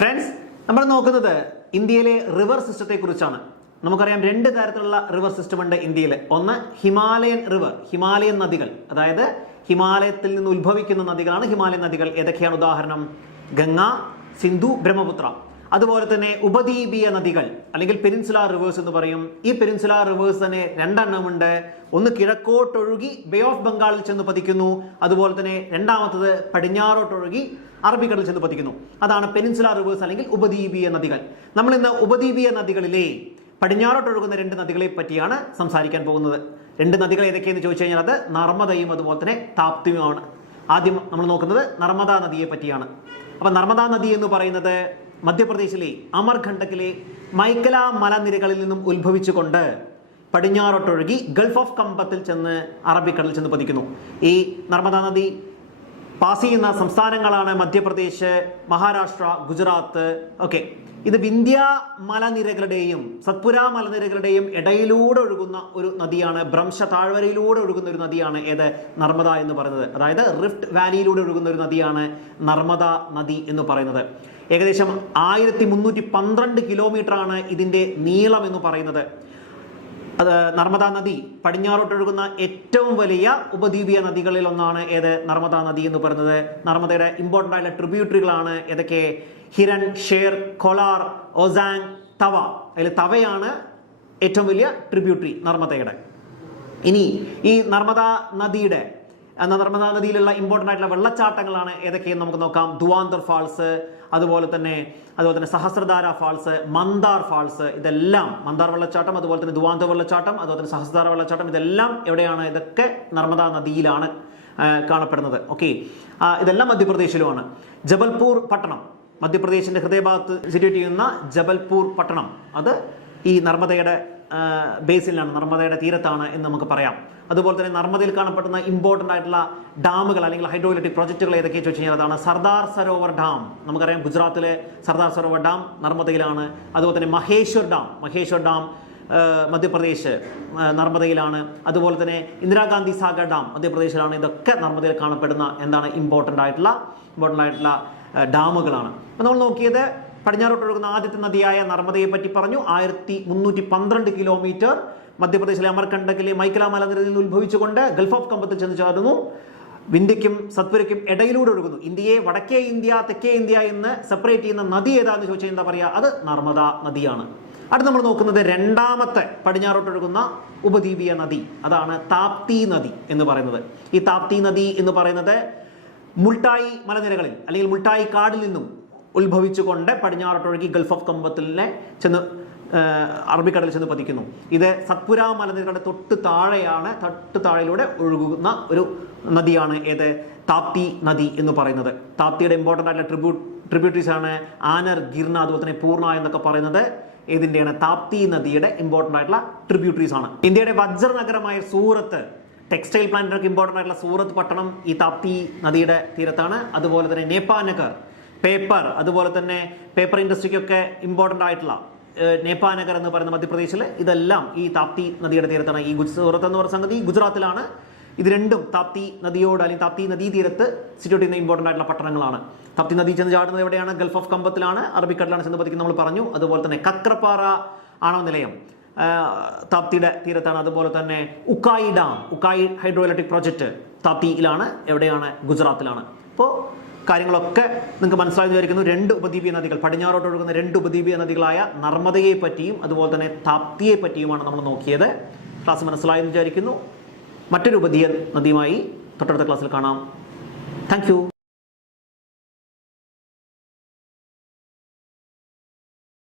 Friends, നമ്മൾ നോക്കുന്നത് ഇന്ത്യയിലെ റിവർ സിസ്റ്റത്തെ കുറിച്ചാണ്. നമുക്കറിയാം രണ്ട് തരത്തിലുള്ള റിവർ സിസ്റ്റം ഉണ്ട് ഇന്ത്യയിൽ. ഒന്ന് ഹിമാലയൻ റിവർ, ഹിമാലയൻ നദികൾ, അതായത് ഹിമാലയത്തിൽ നിന്ന് ഉത്ഭവിക്കുന്ന നദികളാണ് ഹിമാലയൻ നദികൾ. ഏതൊക്കെയാണ് ഉദാഹരണം? ഗംഗ, സിന്ധു, ബ്രഹ്മപുത്ര. അതുപോലെ തന്നെ ഉപദ്വീപീയ നദികൾ അല്ലെങ്കിൽ പെനിൻസുലാർ റിവേഴ്സ് എന്ന് പറയും. ഈ പെനിൻസുലാർ റിവേഴ്സ് തന്നെ രണ്ടെണ്ണമുണ്ട്. ഒന്ന് കിഴക്കോട്ടൊഴുകി ബേ ഓഫ് ബംഗാളിൽ ചെന്ന് പതിക്കുന്നു. അതുപോലെ തന്നെ രണ്ടാമത്തത് പടിഞ്ഞാറോട്ടൊഴുകി അറബിക്കടലിൽ ചെന്ന് പതിക്കുന്നു. അതാണ് പെനിൻസുലാർ റിവേഴ്സ് അല്ലെങ്കിൽ ഉപദ്വീപീയ നദികൾ. നമ്മൾ ഇന്ന് ഉപദ്വീപീയ നദികളിലെ പടിഞ്ഞാറോട്ടൊഴുകുന്ന രണ്ട് നദികളെ പറ്റിയാണ് സംസാരിക്കാൻ പോകുന്നത്. രണ്ട് നദികൾ ഏതൊക്കെയെന്ന് ചോദിച്ചു കഴിഞ്ഞാൽ അത് നർമ്മദയും അതുപോലെ തന്നെ താപ്തിയുമാണ്. ആദ്യം നമ്മൾ നോക്കുന്നത് നർമ്മദാ നദിയെ പറ്റിയാണ്. അപ്പൊ നർമ്മദാ നദി എന്ന് പറയുന്നത് മധ്യപ്രദേശിലെ അമർഖണ്ഡക്കിലെ മൈക്കല മലനിരകളിൽ നിന്നും ഉത്ഭവിച്ചുകൊണ്ട് പടിഞ്ഞാറോട്ടൊഴുകി ഗൾഫ് ഓഫ് കമ്പത്തിൽ ചെന്ന് അറബിക്കടലിൽ ചെന്ന് പതിക്കുന്നു. ഈ നർമ്മദാ നദി പാസ് ചെയ്യുന്ന സംസ്ഥാനങ്ങളാണ് മധ്യപ്രദേശ്, മഹാരാഷ്ട്ര, ഗുജറാത്ത്. ഓക്കെ, ഇത് വിന്ധ്യ മലനിരകളുടെയും സത്പുര മലനിരകളുടെയും ഇടയിലൂടെ ഒഴുകുന്ന ഒരു നദിയാണ്. ഭ്രംശ താഴ്വരയിലൂടെ ഒഴുകുന്ന ഒരു നദിയാണ് ഏത് നർമ്മദ എന്ന് പറയുന്നത്. അതായത് റിഫ്റ്റ് വാലിയിലൂടെ ഒഴുകുന്ന ഒരു നദിയാണ് നർമ്മദ നദി എന്ന് പറയുന്നത്. ഏകദേശം 1312 കിലോമീറ്റർ ആണ് ഇതിന്റെ നീളം എന്ന് പറയുന്നത്. അത് നർമ്മദാ നദി പടിഞ്ഞാറോട്ടൊഴുകുന്ന ഏറ്റവും വലിയ ഉപദ്വീപീയ നദികളിൽ ഒന്നാണ് ഏത് നർമ്മദാ നദി എന്ന് പറയുന്നത്. നർമ്മദയുടെ ഇമ്പോർട്ടൻ്റ് ആയിട്ടുള്ള ട്രിബ്യൂട്ടറികളാണ് ഏതൊക്കെ? ഹിരൺ, ഷേർ, കൊലാർ, ഒസാങ്, തവ. അതിൽ തവയാണ് ഏറ്റവും വലിയ ട്രിബ്യൂട്ടറി നർമ്മദയുടെ. ഇനി ഈ നർമ്മദാ നദിയിലുള്ള ഇമ്പോർട്ടൻ്റ് ആയിട്ടുള്ള വെള്ളച്ചാട്ടങ്ങളാണ് ഏതൊക്കെയെന്ന് നമുക്ക് നോക്കാം. ദുവാന്തർ ഫാൾസ്, അതുപോലെ തന്നെ സഹസ്രധാര ഫാൾസ്, മന്ദാർ ഫാൾസ്. ഇതെല്ലാം മന്ദാർ വെള്ളച്ചാട്ടം, അതുപോലെ തന്നെ ദുവാന്തർ വെള്ളച്ചാട്ടം, അതുപോലെ തന്നെ സഹസ്രധാര വെള്ളച്ചാട്ടം, ഇതെല്ലാം എവിടെയാണ്? ഇതൊക്കെ നർമ്മദാ നദിയിലാണ് കാണപ്പെടുന്നത്. ഓക്കെ, ഇതെല്ലാം മധ്യപ്രദേശിലുമാണ്. ജബൽപൂർ പട്ടണം, മധ്യപ്രദേശിന്റെ ഹൃദയഭാഗത്ത് സിറ്റുവേറ്റ് ചെയ്യുന്ന ജബൽപൂർ പട്ടണം, അത് ഈ നർമ്മദയുടെ ബേസിലാണ്, നർമ്മദയുടെ തീരത്താണ് എന്ന് നമുക്ക് പറയാം. അതുപോലെ തന്നെ നർമ്മദയിൽ കാണപ്പെടുന്ന ഇമ്പോർട്ടൻ്റ് ആയിട്ടുള്ള ഡാമുകൾ അല്ലെങ്കിൽ ഹൈഡ്രോ ഇലക്ട്രിക് പ്രോജക്റ്റുകൾ ഏതൊക്കെയാണ് ചോദിച്ചു കഴിഞ്ഞാൽ അതാണ് സർദാർ സരോവർ ഡാം. നമുക്കറിയാം ഗുജറാത്തിലെ സർദാർ സരോവർ ഡാം നർമ്മദയിലാണ്. അതുപോലെ തന്നെ മഹേശ്വർ ഡാം മധ്യപ്രദേശ് നർമ്മദയിലാണ്. അതുപോലെ തന്നെ ഇന്ദിരാഗാന്ധി സാഗർ ഡാം മധ്യപ്രദേശിലാണ്. ഇതൊക്കെ നർമ്മദയിൽ കാണപ്പെടുന്ന ഇമ്പോർട്ടൻ്റ് ആയിട്ടുള്ള ഡാമുകളാണ്. അപ്പോൾ നമ്മൾ നോക്കിയത് പടിഞ്ഞാറോട്ടൊഴുകുന്ന ആദ്യത്തെ നദിയായ നർമ്മദയെ പറ്റി പറഞ്ഞു. 1312 കിലോമീറ്റർ മധ്യപ്രദേശിലെ അമർകണ്ടക്കിലെ മൈക്കല മലനിരയിൽ നിന്ന് ഉത്ഭവിച്ചുകൊണ്ട് ഗൾഫ് ഓഫ് കമ്പത്തിൽ ചെന്ന് ചേർന്നു. വിന്ധ്യയ്ക്കും സത്പുരയ്ക്കും ഇടയിലൂടെ ഒഴുകുന്നു. ഇന്ത്യയെ വടക്കേ ഇന്ത്യ, തെക്കേ ഇന്ത്യ എന്ന് സെപ്പറേറ്റ് ചെയ്യുന്ന നദി ഏതാന്ന് ചോദിച്ചാൽ എന്താ പറയുക? അത് നർമ്മദ നദിയാണ്. അടുത്ത് നമ്മൾ നോക്കുന്നത് രണ്ടാമത്തെ പടിഞ്ഞാറോട്ടൊഴുകുന്ന ഉപദ്വീപീയ നദി, അതാണ് താപ്തി നദി എന്ന് പറയുന്നത്. ഈ താപ്തി നദി എന്ന് പറയുന്നത് മുൾട്ടായി മലനിരകളിൽ അല്ലെങ്കിൽ മുൾട്ടായി കാടിൽ നിന്നും ഉത്ഭവിച്ചുകൊണ്ട് പടിഞ്ഞാറോട്ടൊഴുകി ഗൾഫ് ഓഫ് കമ്പത്തിലെ ചെന്ന് അറബിക്കടലിൽ ചെന്ന് പതിക്കുന്നു. ഇത് സത്പുര മലനിരകളുടെ തൊട്ട് താഴെയിലൂടെ ഒഴുകുന്ന ഒരു നദിയാണ് ഏത് താപ്തി നദി എന്ന് പറയുന്നത്. താപ്തിയുടെ ഇമ്പോർട്ടൻ്റ് ആയിട്ടുള്ള ട്രിബ്യൂട്ടറീസ് ആണ് ആനർ, ഗിർന, അതുപോലെ തന്നെ പൂർണ്ണ എന്നൊക്കെ പറയുന്നത് ഏതിൻ്റെയാണ്? താപ്തി നദിയുടെ ഇമ്പോർട്ടൻ്റ് ആയിട്ടുള്ള ട്രിബ്യൂട്ടറീസ് ആണ്. ഇന്ത്യയുടെ വജ്ര നഗരമായ സൂറത്ത്, ടെക്സ്റ്റൈൽ പ്ലാന്റിനൊക്കെ ഇമ്പോർട്ടൻ്റ് ആയിട്ടുള്ള സൂറത്ത് പട്ടണം ഈ താപ്തി നദിയുടെ തീരത്താണ്. അതുപോലെ തന്നെ നേപ്പാനഗർ, പേപ്പർ, അതുപോലെ തന്നെ പേപ്പർ ഇൻഡസ്ട്രിക്കൊക്കെ ഇമ്പോർട്ടൻ്റ് ആയിട്ടുള്ള നേപ്പാനഗർ എന്ന് പറയുന്ന മധ്യപ്രദേശിൽ, ഇതെല്ലാം ഈ താപ്തി നദിയുടെ തീരത്താണ്. ഈ സൂറത്ത് എന്ന് പറയുന്ന സംഗതി ഗുജറാത്തിലാണ്. ഇത് രണ്ടും താപ്തി നദിയോട് അല്ലെങ്കിൽ താപ്തി നദീ തീരത്ത് സിറ്റുവേറ്റ് ചെയ്യുന്ന ഇമ്പോർട്ടൻ്റ് ആയിട്ടുള്ള പട്ടണങ്ങളാണ്. താപ്തി നദി ചെന്ന് ചാടുന്നത് എവിടെയാണ്? ഗൾഫ് ഓഫ് കമ്പത്തിലാണ്, അറബിക്കടലാണ് ചെന്ന് പതിക്കുന്നത് നമ്മൾ പറഞ്ഞു. അതുപോലെ തന്നെ കക്രപ്പാറ ആണവ നിലയം താപ്തിയുടെ തീരത്താണ്. അതുപോലെ തന്നെ ഉക്കായി ഹൈഡ്രോ ഇലക്ട്രിക് പ്രോജക്റ്റ് താപ്തിയിലാണ്. എവിടെയാണ്? ഗുജറാത്തിലാണ്. അപ്പോൾ കാര്യങ്ങളൊക്കെ നിങ്ങൾക്ക് മനസ്സിലായി വിചാരിക്കുന്നു. രണ്ട് ഉപദ്വീപീയ നദികൾ, പടിഞ്ഞാറോട്ട് ഒഴുകുന്ന രണ്ട് ഉപദ്വീപീയ നദികളായ നർമ്മദയെ പറ്റിയും അതുപോലെ തന്നെ താപ്തിയെ പറ്റിയുമാണ് നമ്മൾ നോക്കിയത്. ക്ലാസ് മനസ്സിലായെന്ന് വിചാരിക്കുന്നു. മറ്റൊരു ഉപദ്വീപീയ നദിയുമായി തൊട്ടടുത്ത ക്ലാസ്സിൽ കാണാം. Thank you.